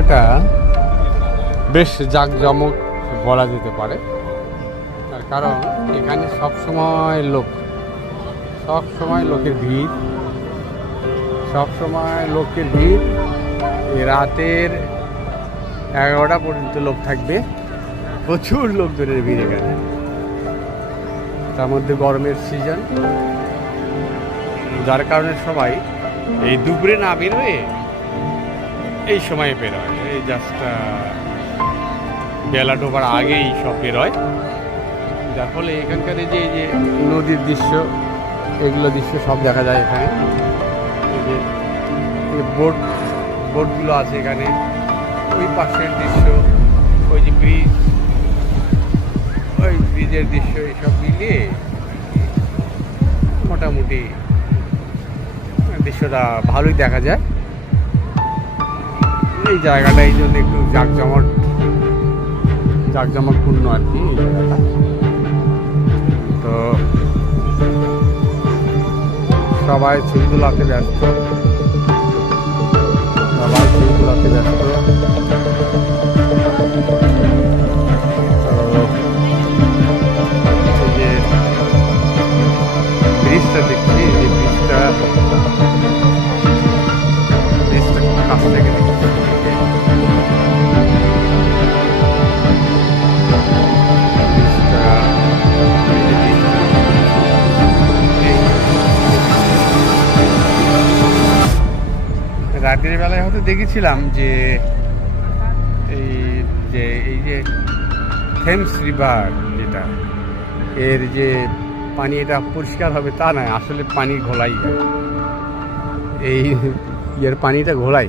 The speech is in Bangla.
জায়গাটা বেশ জাঁকজমক বলা যেতে পারে, তার কারণ এখানে সবসময় লোকের ভিড়, সবসময় লোকের ভিড়। রাতের 11টা পর্যন্ত লোক থাকবে, প্রচুর লোকজনের ভিড় এখানে। তার মধ্যে গরমের সিজন, যার কারণে সবাই এই দুপুরে না বের হয়ে এই সময় বের হয়, এই জাস্ট বেলা ডোবার আগেই সব বের হয়। যার ফলে এখানকার এই যে নদীর দৃশ্য, এগুলো দৃশ্য সব দেখা যায় এখানে। এই যে বোটগুলো আছে এখানে, ওই পাশের দৃশ্য, ওই যে ব্রিজ, ওই ব্রিজের দৃশ্য, এইসব মিলিয়ে মোটামুটি দৃশ্যটা ভালোই দেখা যায়। এই জায়গাটা এই জন্য একটু জাঁকজমকপূর্ণ আর কি এই জায়গাটা। তো সবাই ছবি তোলাতে ব্যস্ত, যে ব্রিজটা দেখছি, এই ব্রিজটা কাছ থেকে দেখছি। রাতের বেলায় হয়তো দেখেছিলাম যে এই যে থেমস রিভার, যেটা এর যে পানি এটা পরিষ্কার হবে তা নয়, আসলে পানি ঘোলাই, এই পানিটা ঘোলাই।